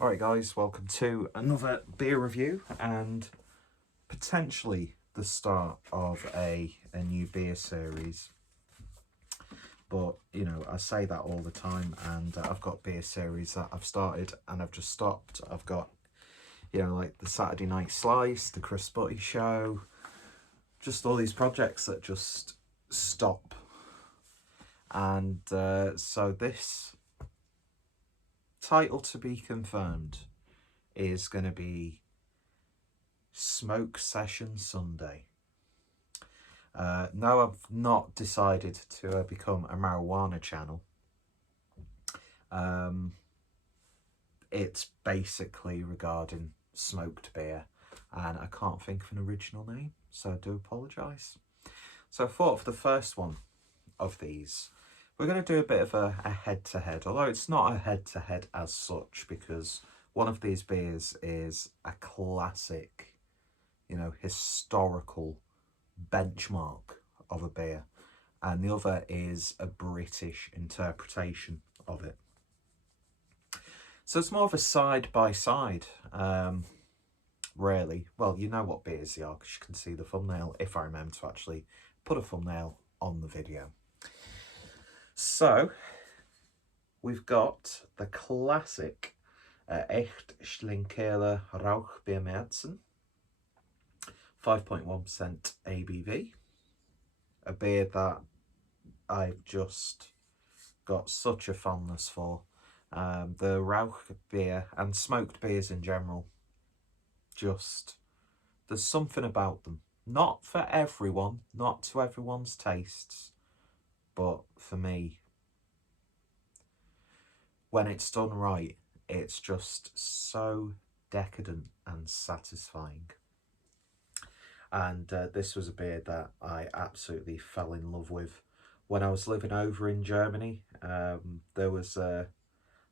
Alright guys, welcome to another beer review and potentially the start of a new beer series. But, you know, I say that all the time, and I've got beer series that I've started and I've just stopped. I've got, you know, like the Saturday Night Slice, the Chris Butty Show, just all these projects that just stop. And so this title to be confirmed is going to be Smoke Session Sunday. No, I've not decided to become a marijuana channel. It's basically regarding smoked beer, and I can't think of an original name, so I do apologise. So I thought for the first one of these, we're going to do a bit of a head-to-head, although it's not a head-to-head as such, because one of these beers is a classic, you know, historical benchmark of a beer, and the other is a British interpretation of it. So it's more of a side-by-side, really. Well, you know what beers they are because you can see the thumbnail, if I remember to actually put a thumbnail on the video. So we've got the classic Echt Schlenkerla Rauchbier Märzen, 5.1% ABV, a beer that I've just got such a fondness for. The Rauchbier and smoked beers in general, just, there's something about them. Not for everyone, not to everyone's tastes, but for me, when it's done right, it's just so decadent and satisfying. And this was a beer that I absolutely fell in love with when I was living over in Germany. There was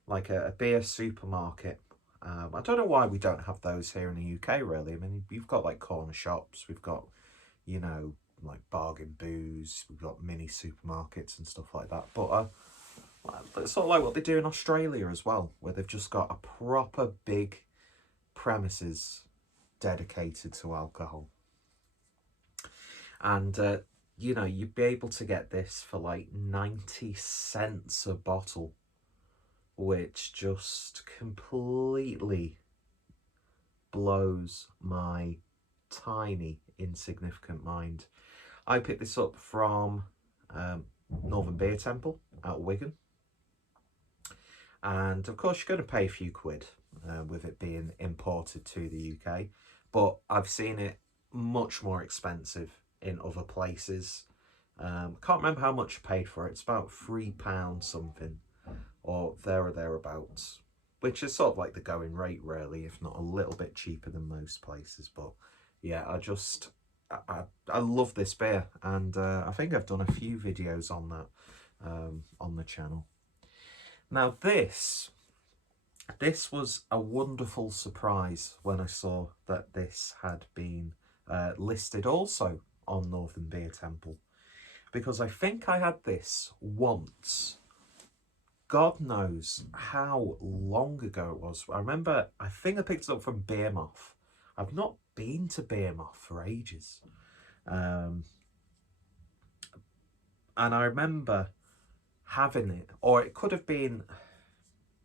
like a beer supermarket. I don't know why we don't have those here in the UK, really. I mean, you've got like corner shops, we've got, you know, like bargain booze, we've got mini supermarkets and stuff like that. But it's sort of like what they do in Australia as well, where they've just got a proper big premises dedicated to alcohol. And, you know, you'd be able to get this for like 90 cents a bottle, which just completely blows my tiny, insignificant mind. I picked this up from Northern Beer Temple at Wigan. And of course, you're going to pay a few quid with it being imported to the UK. But I've seen it much more expensive in other places. Can't remember how much I paid for it. It's about £3 something, or there or thereabouts, which is sort of like the going rate, really, if not a little bit cheaper than most places. But yeah, I love this beer, and I think I've done a few videos on that on the channel. Now this was a wonderful surprise when I saw that this had been listed also on Northern Beer Temple, because I think I had this once. God knows how long ago it was. I remember, I think I picked it up from Beermoth. I've not been to Beermoth for ages. And I remember having it, or it could have been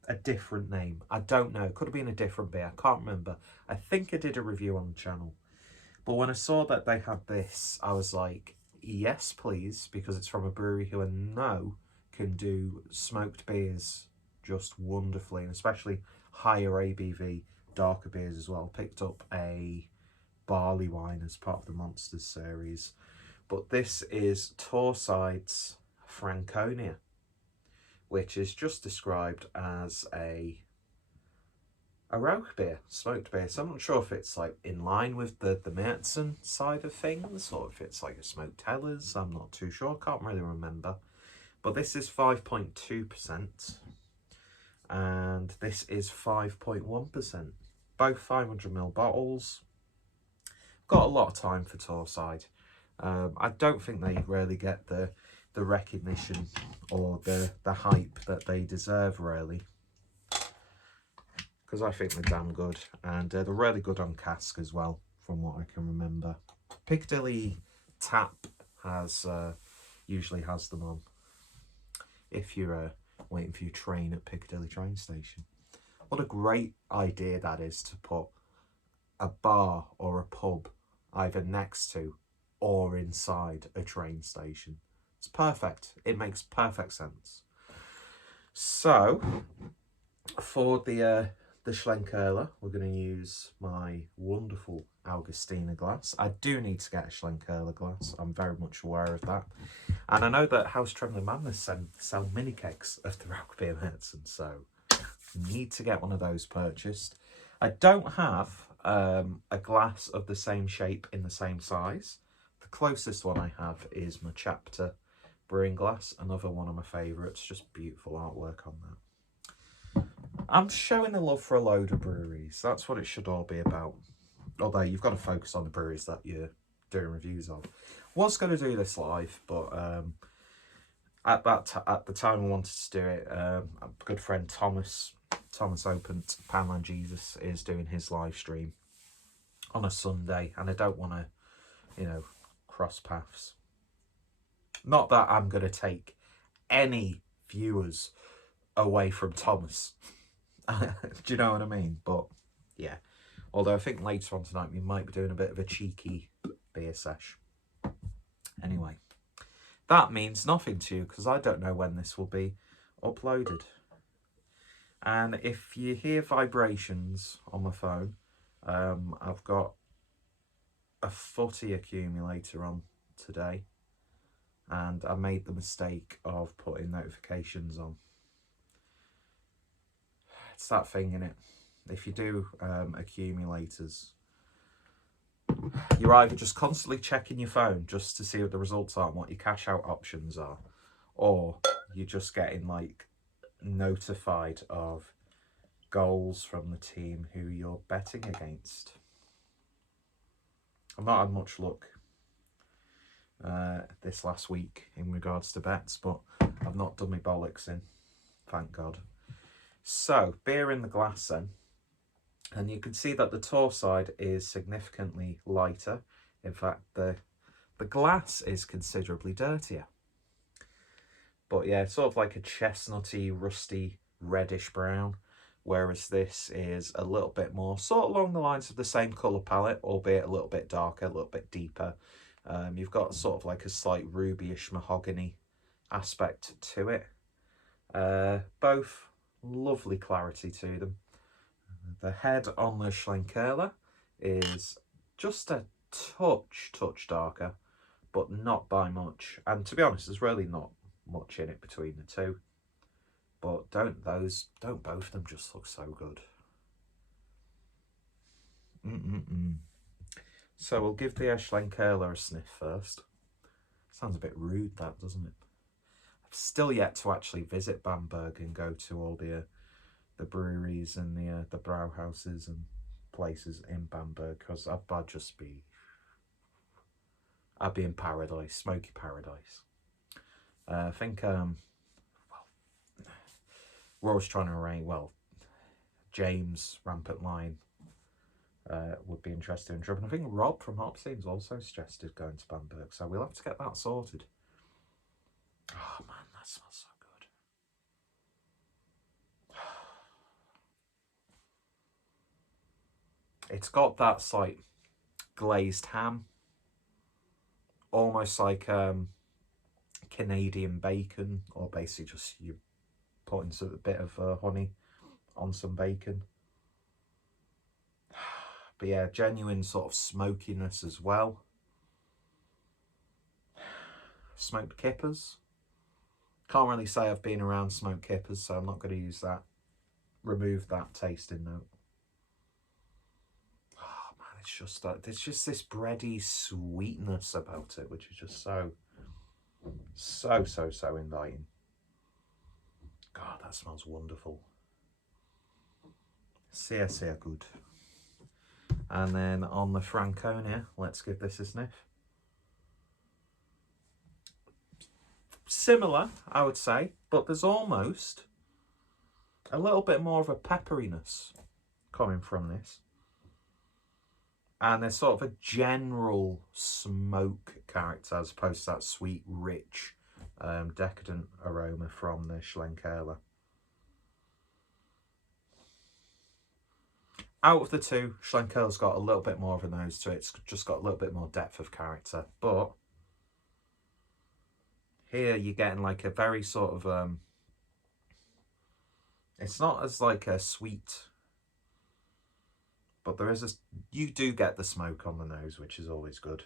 a different name. I don't know. It could have been a different beer. I can't remember. I think I did a review on the channel. But when I saw that they had this, I was like, yes, please, because it's from a brewery who I know can do smoked beers just wonderfully, and especially higher ABV, darker beers as well. Picked up a barley wine as part of the Monsters series. But this is Torrside's Franconia, which is just described as a Rauchbier, smoked beer. So I'm not sure if it's like in line with the Märzen side of things, or if it's like a smoked Hellers. I'm not too sure, can't really remember. But this is 5.2%, and this is 5.1%. Both 500ml bottles. Got a lot of time for Torrside. I don't think they really get the recognition or the hype that they deserve, really. because I think they're damn good, and they're really good on cask as well, from what I can remember. Piccadilly Tap has usually has them on if you're waiting for your train at Piccadilly train station. What a great idea that is, to put a bar or a pub either next to or inside a train station. It's perfect. It makes perfect sense. So for the Schlenkerla, we're going to use my wonderful Augustina glass. I do need to get a Schlenkerla glass. I'm very much aware of that. And I know that House Trembling Madness sell mini kegs of the Rauchbier Märzen, so need to get one of those purchased. I don't have a glass of the same shape in the same size. The closest one I have is my Chapter Brewing glass, another one of my favourites. Just beautiful artwork on that. I'm showing the love for a load of breweries. That's what it should all be about. Although you've got to focus on the breweries that you're doing reviews of. Was going to do this live, but at the time I wanted to do it, a good friend Thomas Opent, Poundland Jesus, is doing his live stream on a Sunday, and I don't want to, you know, cross paths. Not that I'm going to take any viewers away from Thomas. Do you know what I mean? But yeah, although I think later on tonight we might be doing a bit of a cheeky beer sesh. Anyway, that means nothing to you because I don't know when this will be uploaded. And if you hear vibrations on my phone, I've got a footy accumulator on today, and I made the mistake of putting notifications on. It's that thing, innit? If you do accumulators, you're either just constantly checking your phone just to see what the results are and what your cash out options are, or you're just getting like notified of goals from the team who you're betting against. I've not had much luck this last week in regards to bets, but I've not done my bollocks in, thank God. So, beer in the glass then. And you can see that the Torrside is significantly lighter. In fact, the glass is considerably dirtier. But yeah, it's sort of like a chestnutty, rusty, reddish brown. Whereas this is a little bit more, sort of along the lines of the same colour palette, albeit a little bit darker, a little bit deeper. You've got sort of like a slight rubyish mahogany aspect to it. Both lovely clarity to them. The head on the Schlenkerla is just a touch darker, but not by much. And to be honest, there's really not much in it between the two. But don't both of them just look so good? So we'll give the Schlenkerla a sniff first. Sounds a bit rude, that, doesn't it? I've still yet to actually visit Bamberg and go to all the breweries and the brauhouses and places in Bamberg, because I'd be in paradise, smoky paradise. I think we're always trying to arrange. Well, James Rampant Lion would be interested in tripping. I think Rob from Hopseen's also suggested going to Bamberg, so we'll have to get that sorted. Oh man, that smells so good. It's got that like glazed ham, almost like Canadian bacon, or basically just you putting a bit of honey on some bacon. But yeah, genuine sort of smokiness as well. Smoked kippers. Can't really say I've been around smoked kippers, so I'm not going to use that. Remove that tasting note. Oh man, it's just that there's just this bready sweetness about it, which is just so inviting. God, that smells wonderful. Sehr good. And then on the Franconia, let's give this a sniff. Similar, I would say, but there's almost a little bit more of a pepperiness coming from this. And there's sort of a general smoke character as opposed to that sweet, rich, decadent aroma from the Schlenkerla. Out of the two, Schlenkerla's got a little bit more of a nose to it. It's just got a little bit more depth of character. But here you're getting like a very sort of... it's not as like a sweet... But there is a... You do get the smoke on the nose, which is always good.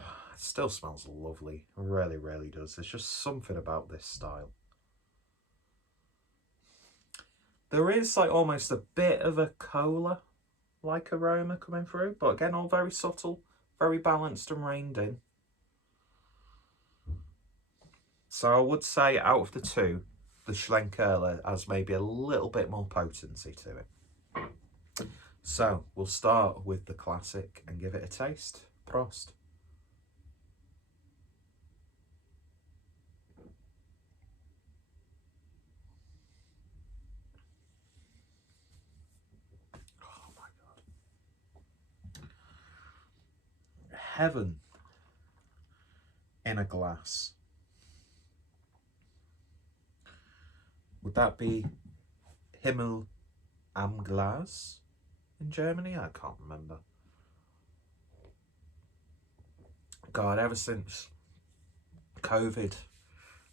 It still smells lovely. It really, really does. There's just something about this style. There is like almost a bit of a cola-like aroma coming through. But again, all very subtle, very balanced and reined in. So I would say out of the two, the Schlenkerla has maybe a little bit more potency to it. So we'll start with the classic and give it a taste. Prost. Oh my God. Heaven in a glass. Would that be Himmel am Glas in Germany? I can't remember. God, ever since COVID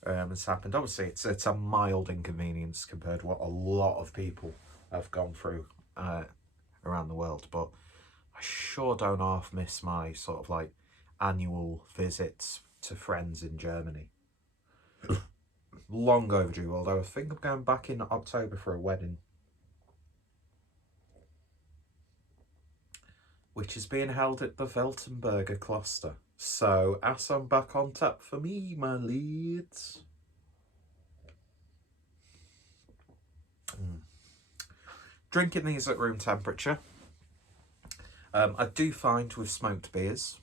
has happened, obviously it's a mild inconvenience compared to what a lot of people have gone through around the world, but I sure don't half miss my sort of like annual visits to friends in Germany. Long overdue, although I think I'm going back in October for a wedding, which is being held at the Weltenberger Kloster. So, as I'm back on tap for me, my leads. Drinking these at room temperature. I do find with smoked beers,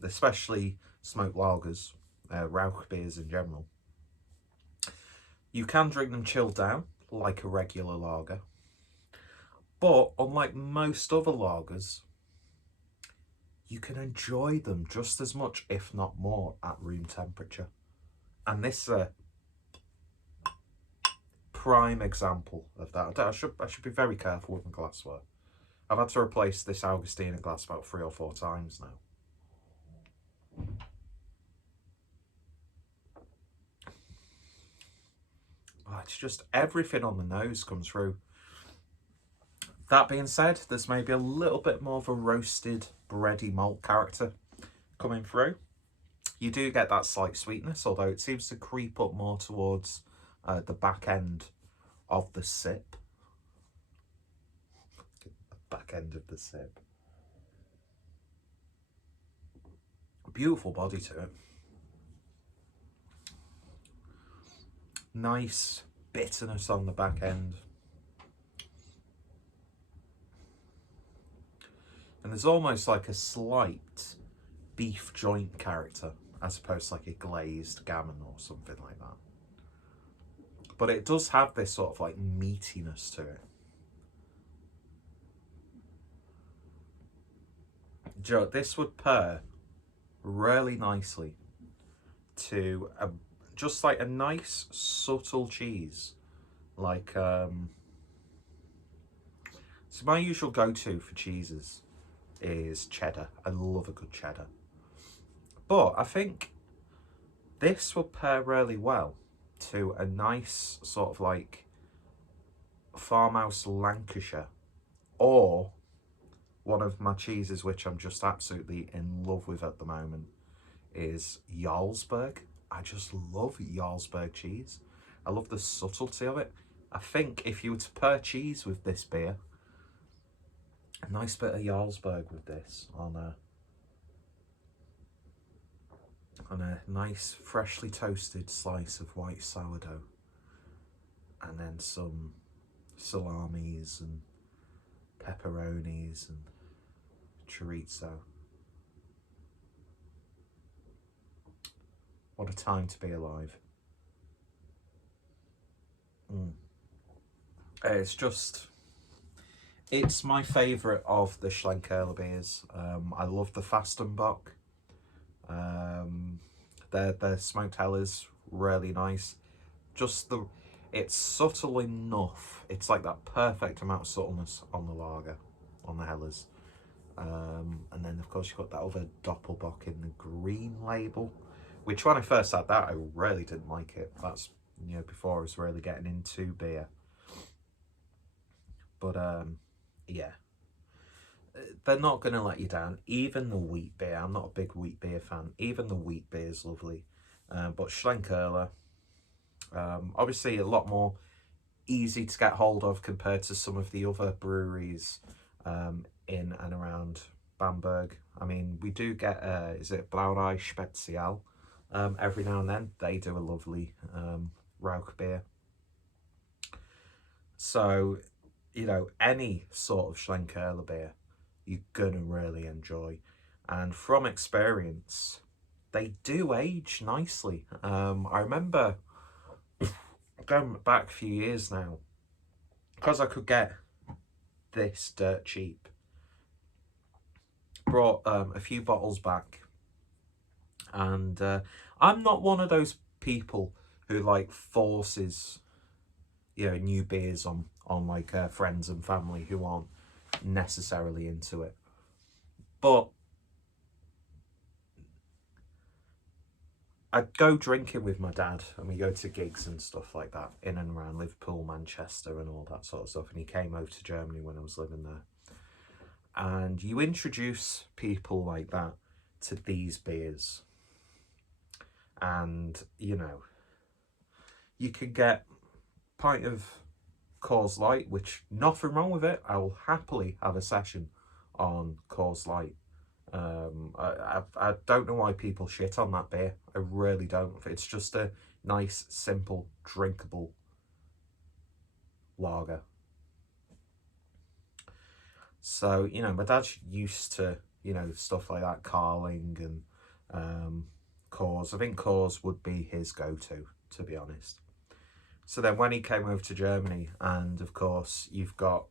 especially smoked lagers, Rauchbiers in general, you can drink them chilled down, like a regular lager. But, unlike most other lagers, you can enjoy them just as much, if not more, at room temperature. And this is a prime example of that. I should be very careful with my glassware. I've had to replace this Augustiner glass about 3 or 4 times now. Oh, it's just everything on the nose comes through. That being said, there's maybe a little bit more of a roasted, bready malt character coming through. You do get that slight sweetness, although it seems to creep up more towards the back end of the sip. Back end of the sip. Beautiful body to it. Nice bitterness on the back end. And there's almost like a slight beef joint character as opposed to like a glazed gammon or something like that. But it does have this sort of like meatiness to it. Joe, this would pair really nicely to just like a nice subtle cheese, like so my usual go-to for cheeses is cheddar. I love a good cheddar, but I think this would pair really well to a nice sort of like farmhouse Lancashire, or one of my cheeses which I'm just absolutely in love with at the moment is Jarlsberg. I just love Jarlsberg cheese. I love the subtlety of it. I think if you were to pair cheese with this beer, a nice bit of Jarlsberg with this on a nice freshly toasted slice of white sourdough, and then some salamis and pepperonis and chorizo. What a time to be alive. It's just, it's my favourite of the Schlenkerla beers. I love the Fastenbock. Their smoked Heller's really nice. Just it's subtle enough. It's like that perfect amount of subtleness on the lager, on the Hellers. And then of course you've got that other Doppelbock in the green label, which when I first had that, I really didn't like it. That's, you know, before I was really getting into beer. But yeah, they're not going to let you down. Even the wheat beer, I'm not a big wheat beer fan. Even the wheat beer is lovely. But Schlenkerla, obviously a lot more easy to get hold of compared to some of the other breweries in and around Bamberg. I mean, we do get, is it Brauchbier Spezial? Every now and then. They do a lovely Rauchbier. So, you know, any sort of Schlenkerla beer, you're going to really enjoy. And from experience, they do age nicely. I remember going back a few years now, because I could get this dirt cheap, brought a few bottles back, and I'm not one of those people who like forces, you know, new beers on like friends and family who aren't necessarily into it. But I'd go drinking with my dad, and we go to gigs and stuff like that in and around Liverpool, Manchester and all that sort of stuff. And he came over to Germany when I was living there. And you introduce people like that to these beers. And, you know, you could get a pint of Coors Light, which, nothing wrong with it. I will happily have a session on Coors Light. I don't know why people shit on that beer. I really don't. It's just a nice, simple, drinkable lager. So, you know, my dad's used to, you know, stuff like that, Carling and Coors. I think Coors would be his to be honest. So then when he came over to Germany, and of course you've got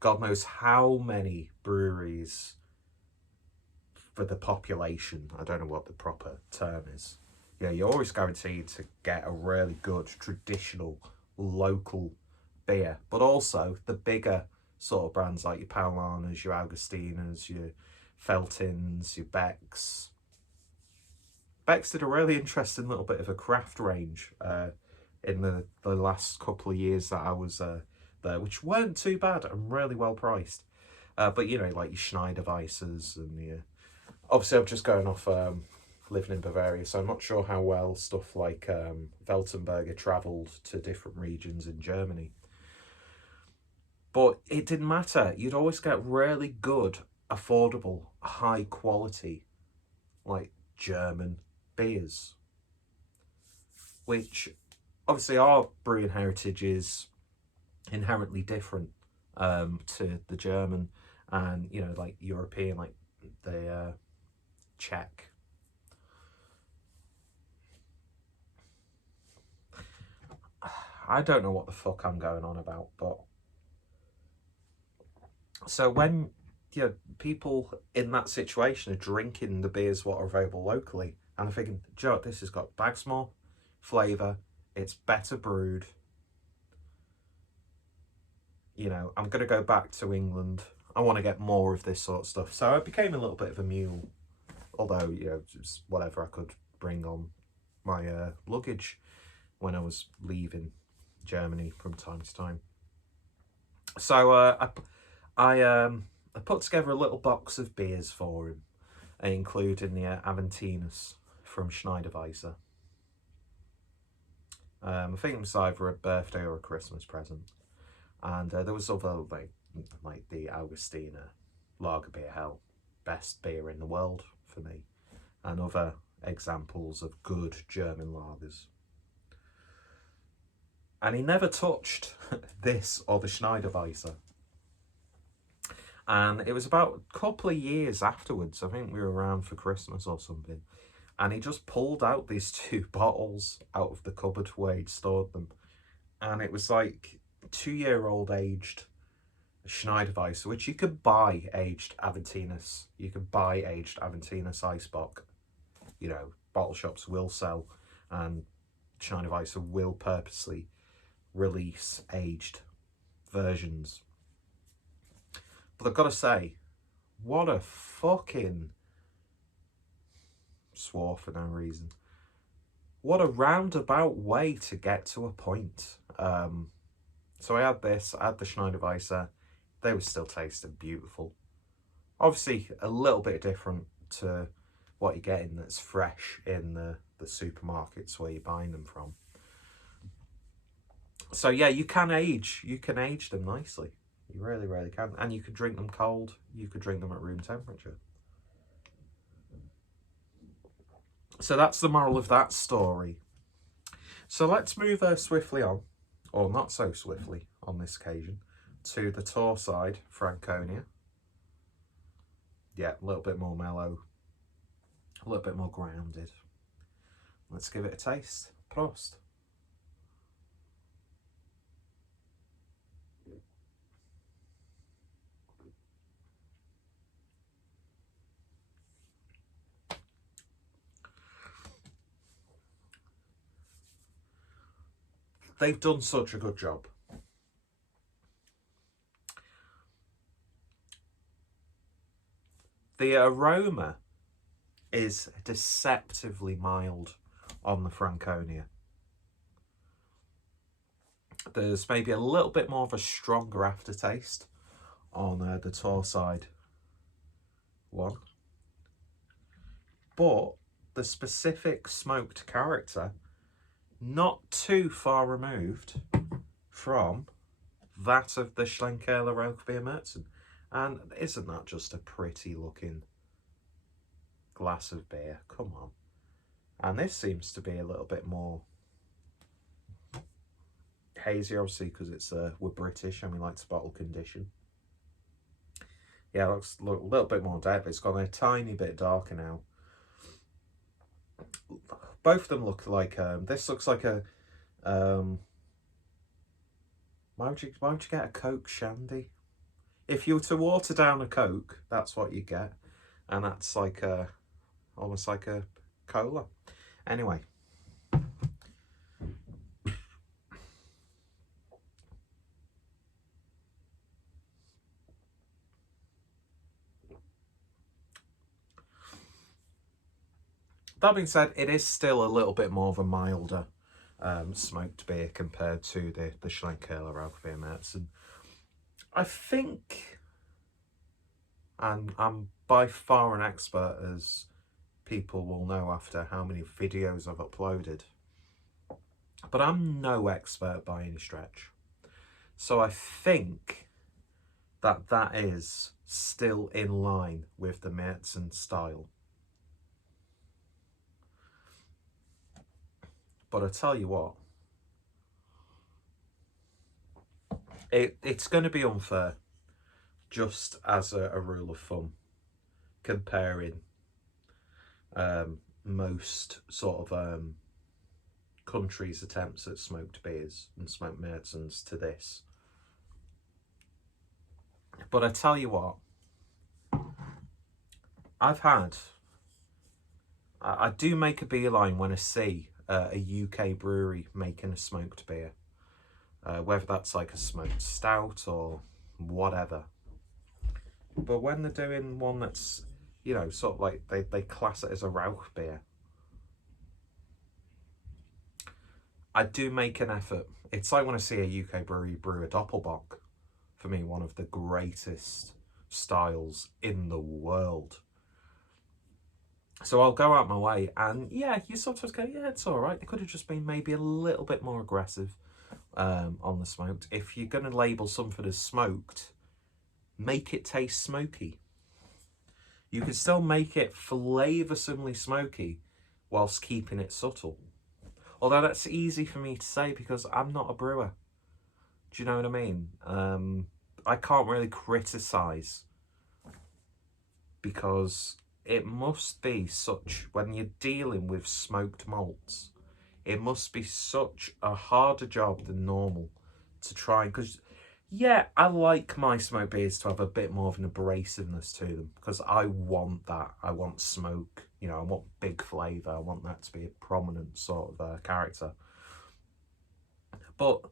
God knows how many breweries for the population. I don't know what the proper term is. Yeah, you're always guaranteed to get a really good traditional local beer, but also the bigger sort of brands like your Paulaner's, your Augustinas, your Feltins, your Becks. Becks did a really interesting little bit of a craft range in the last couple of years that I was there, which weren't too bad and really well priced. But, you know, like your Schneiderweissers and your... Obviously, I'm just going off living in Bavaria, so I'm not sure how well stuff like Weltenberger travelled to different regions in Germany. But it didn't matter. You'd always get really good, affordable, high quality, like German beers. Which, obviously, our brewing heritage is inherently different to the German and, you know, like European, like the Czech. I don't know what the fuck I'm going on about, but so when, you know, people in that situation are drinking the beers what are available locally, and I'm thinking, Joe, this has got bags more flavour, it's better brewed. You know, I'm going to go back to England. I want to get more of this sort of stuff. So I became a little bit of a mule, although, you know, just whatever I could bring on my luggage when I was leaving Germany from time to time. So I put together a little box of beers for him, including the Aventinus from Schneiderweisse. I think it was either a birthday or a Christmas present. And there was other, like the Augustiner Lagerbier Hell, best beer in the world for me, and other examples of good German lagers. And he never touched this or the Schneiderweisse. And it was about a couple of years afterwards, I think we were around for Christmas or something, and he just pulled out these two bottles out of the cupboard where he'd stored them. And it was like 2-year-old aged Schneiderweiss, which you could buy aged Aventinus. You could buy aged Aventinus Eisbock. You know, bottle shops will sell, and Schneiderweiss will purposely release aged versions. But I've got to say, what a fucking swore for no reason. What a roundabout way to get to a point. So I had this, I had the Schneiderweiss. They were still tasting beautiful. Obviously, a little bit different to what you're getting that's fresh in the supermarkets where you're buying them from. So yeah, you can age them nicely. You really, really can. And you could drink them cold. You could drink them at room temperature. So that's the moral of that story. So let's move swiftly on, or not so swiftly on this occasion, to the Torrside Franconia. Yeah, a little bit more mellow, a little bit more grounded. Let's give it a taste. Prost. They've done such a good job. The aroma is deceptively mild on the Franconia. There's maybe a little bit more of a stronger aftertaste on the Torrside one. But the specific smoked character, not too far removed from that of the Schlenkerla Rauchbier Märzen. And isn't that just a pretty looking glass of beer? Come on. And this seems to be a little bit more hazy, obviously, because it's we're British and we like to bottle condition. Yeah, it looks a little bit more depth. It's gone a tiny bit darker now. Both of them look like this looks like a why would you get a Coke Shandy? If you were to water down a Coke, that's what you get, and that's like a almost like a cola. Anyway, that being said, it is still a little bit more of a milder smoked beer compared to the Schlenkerla Rauchbier Märzen. I think, and I'm by far an expert, as people will know after how many videos I've uploaded, but I'm no expert by any stretch. So I think that is still in line with the Märzen style. But I tell you what, it's going to be unfair, just as a rule of thumb, comparing most sort of countries' attempts at smoked beers and smoked Märzens to this. But I tell you what, I do make a beeline when I see a UK brewery making a smoked beer, whether that's like a smoked stout or whatever. But when they're doing one that's, you know, sort of like they class it as a Rauchbier, I do make an effort. It's like when I see a UK brewery brew a Doppelbock. For me, one of the greatest styles in the world. So I'll go out my way, and yeah, you sometimes go, yeah, it's all right. They could have just been maybe a little bit more aggressive on the smoked. If you're going to label something as smoked, make it taste smoky. You can still make it flavoursomely smoky whilst keeping it subtle. Although that's easy for me to say because I'm not a brewer. Do you know what I mean? I can't really criticise because it must be such, when you're dealing with smoked malts, it must be such a harder job than normal to try, because yeah, I like my smoked beers to have a bit more of an abrasiveness to them, because I want that. I want smoke, you know, I want big flavour. I want that to be a prominent sort of character. But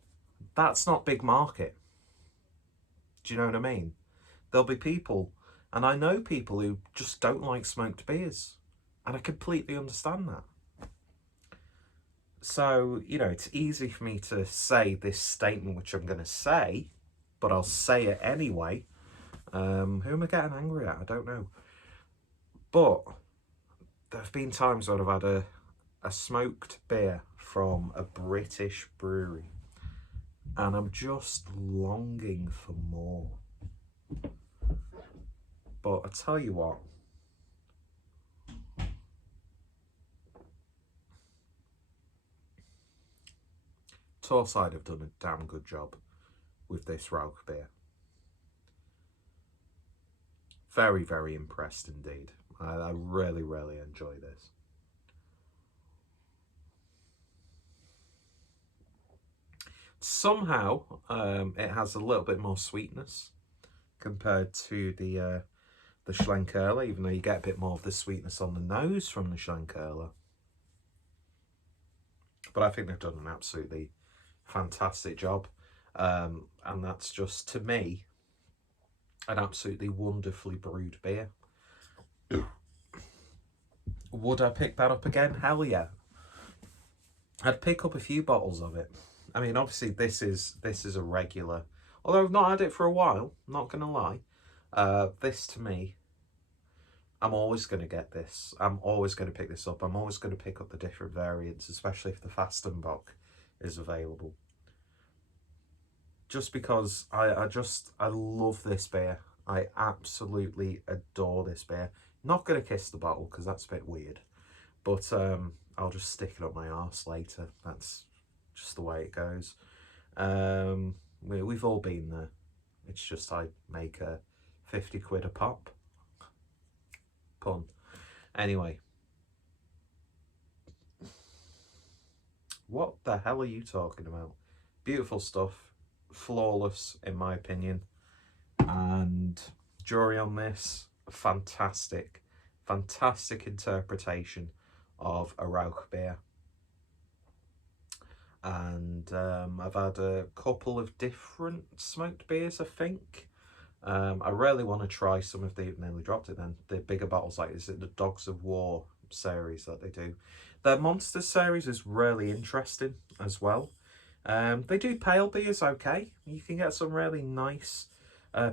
that's not big market. Do you know what I mean? There'll be people, and I know people who just don't like smoked beers, and I completely understand that. So, you know, it's easy for me to say this statement, which I'm going to say, but I'll say it anyway. Who am I getting angry at? I don't know. But there have been times when I've had a smoked beer from a British brewery, and I'm just longing for more. But I tell you what, Torrside have done a damn good job with this Rauchbier. Very, very impressed indeed. I really, really enjoy this. Somehow, it has a little bit more sweetness compared to the Schlenkerla, even though you get a bit more of the sweetness on the nose from the Schlenkerla. But I think they've done an absolutely fantastic job. And that's just, to me, an absolutely wonderfully brewed beer. Would I pick that up again? Hell yeah. I'd pick up a few bottles of it. I mean, obviously this is a regular, although I've not had it for a while, not gonna lie. This to me, I'm always gonna get this. I'm always gonna pick this up. I'm always gonna pick up the different variants, especially if the Fastenbock is available. Just because I love this beer. I absolutely adore this beer. Not gonna kiss the bottle because that's a bit weird, but I'll just stick it up my arse later. That's just the way it goes. We've all been there. It's just I make a 50 quid a pop. Pun. Anyway. What the hell are you talking about? Beautiful stuff. Flawless in my opinion. And jury on this, fantastic. Fantastic interpretation of a Rauchbier. And I've had a couple of different smoked beers, I think. I really want to try some of the, nearly dropped it then, the bigger bottles, like is it the Dogs of War series that they do. Their Monsters series is really interesting as well. They do pale beers okay. You can get some really nice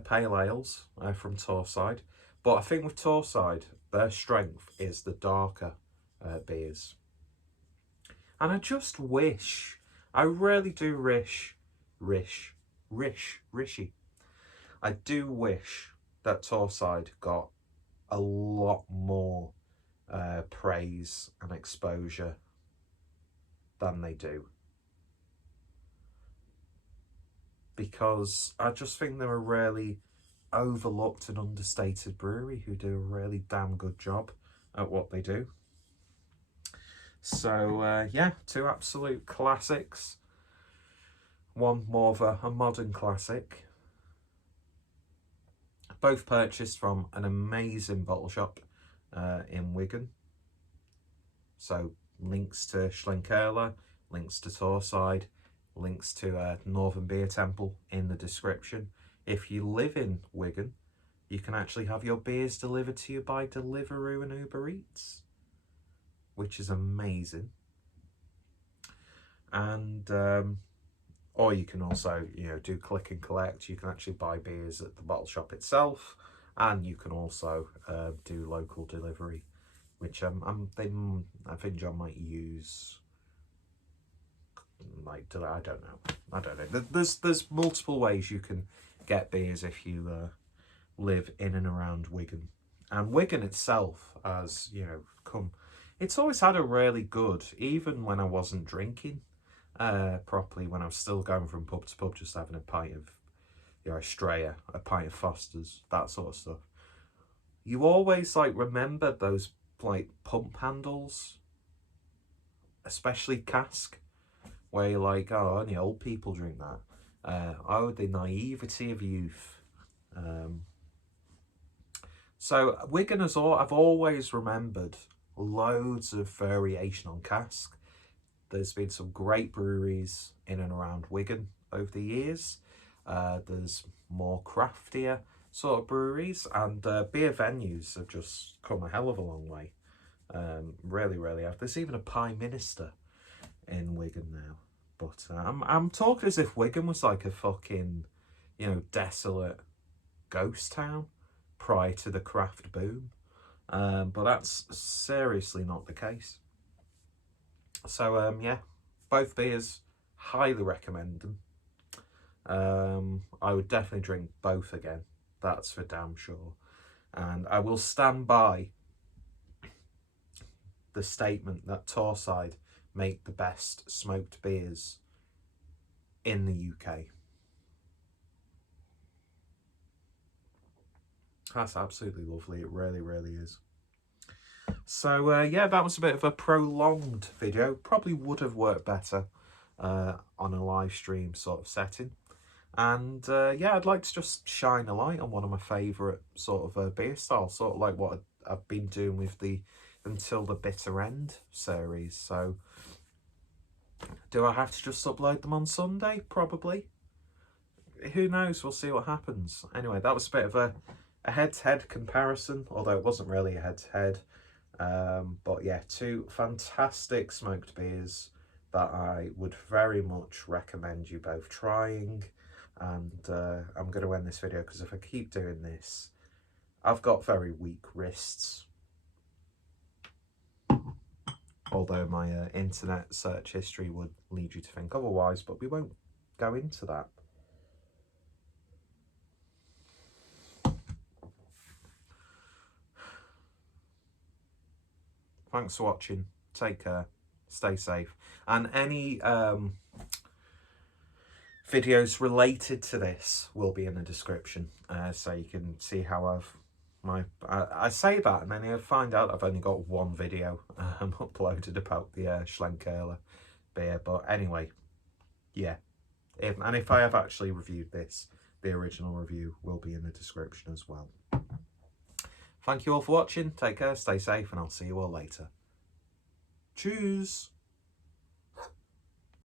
pale ales from Torrside. But I think with Torrside, their strength is the darker beers. And I just wish, I really do Rishi. I do wish that Torrside got a lot more praise and exposure than they do. Because I just think they're a really overlooked and understated brewery who do a really damn good job at what they do. So yeah, two absolute classics. One more of a modern classic. Both purchased from an amazing bottle shop in Wigan. So links to Schlenkerla, links to Torrside, links to Northern Beer Temple in the description. If you live in Wigan, you can actually have your beers delivered to you by Deliveroo and Uber Eats, which is amazing. And or you can also, you know, do click and collect. You can actually buy beers at the bottle shop itself, and you can also do local delivery, which I think John might use. Like, I don't know. There's multiple ways you can get beers if you live in and around Wigan. And Wigan itself, as you know, it's always had a really good, even when I wasn't drinking properly, when I was still going from pub to pub, just having a pint of Australia, a pint of Foster's, that sort of stuff. You always like remember those like pump handles, especially cask, where you're like, oh, only old people drink that. Oh, the naivety of youth. So Wigan has I've always remembered loads of variation on cask. There's been some great breweries in and around Wigan over the years. There's more craftier sort of breweries, and beer venues have just come a hell of a long way. Really, really have. There's even a Prime Minister in Wigan now. But I'm talking as if Wigan was like a fucking, you know, desolate ghost town prior to the craft boom. But that's seriously not the case. So yeah, both beers, highly recommend them. I would definitely drink both again, that's for damn sure. And I will stand by the statement that Torrside make the best smoked beers in the UK. That's absolutely lovely. It really, really is. So yeah, that was a bit of a prolonged video. Probably would have worked better on a live stream sort of setting. And yeah, I'd like to just shine a light on one of my favourite sort of beer styles, sort of like what I've been doing with the Until the Bitter End series. So do I have to just upload them on Sunday? Probably. Who knows? We'll see what happens. Anyway, that was a bit of a head-to-head comparison, although it wasn't really a head-to-head. But yeah, two fantastic smoked beers that I would very much recommend you both trying. And I'm going to end this video because if I keep doing this, I've got very weak wrists. Although my internet search history would lead you to think otherwise, but we won't go into that. Thanks for watching. Take care. Stay safe. And any videos related to this will be in the description, so you can see how I say that and then I find out I've only got one video uploaded about the Schlenkerla beer. But anyway, yeah, if I have actually reviewed this, the original review will be in the description as well. Thank you all for watching. Take care, stay safe, and I'll see you all later. Tschüss.